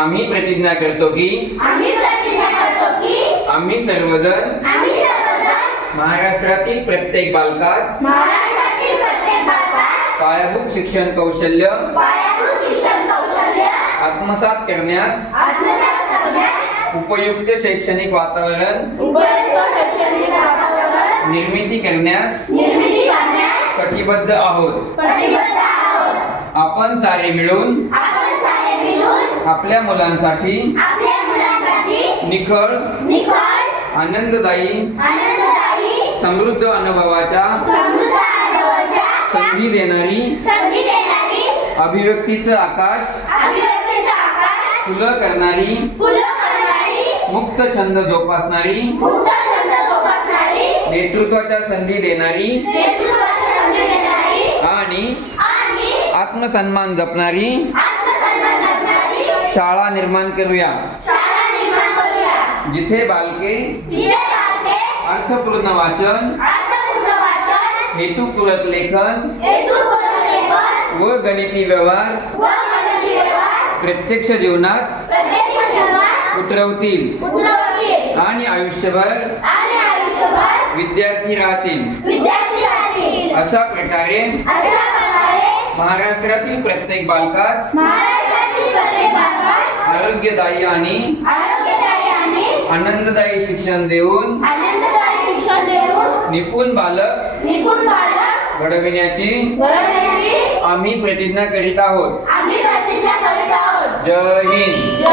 आम्ही प्रतिज्ञा करतो की आम्ही सर्वजण महाराष्ट्रातील प्रत्येक बालकास पायाभूत शिक्षण कौशल्य आत्मसात करण्यास उपयुक्त शैक्षणिक वातावरण निर्मिती करण्यास कटिबद्ध आहोत। आपण सारे मिळून आपल्या मुलांसाठी निखळ आनंददायी समृद्ध अनुभवाच्या संधी देणारी अभिव्यक्तीचं आकाश खुलं करणारी मुक्त छंद जोपासणारी नेतृत्वाच्या संधी देणारी आणि आत्मसन्मान जपणारी शाळा निर्माण करूया, जिथे बालके अर्थपूर्ण वाचन, हेतुपूरक लेखन व गणिती व्यवहार प्रत्यक्ष जीवनात उतरवतील आणि आयुष्यभर विद्यार्थी राहतील। अशा प्रकारे महाराष्ट्रातील प्रत्येक बालकास आरोग्यदायी आणि आनंददायी शिक्षण देऊन निपुण बालक घडविण्याची आम्ही प्रतिज्ञा करीत आहोत। जय हिंद।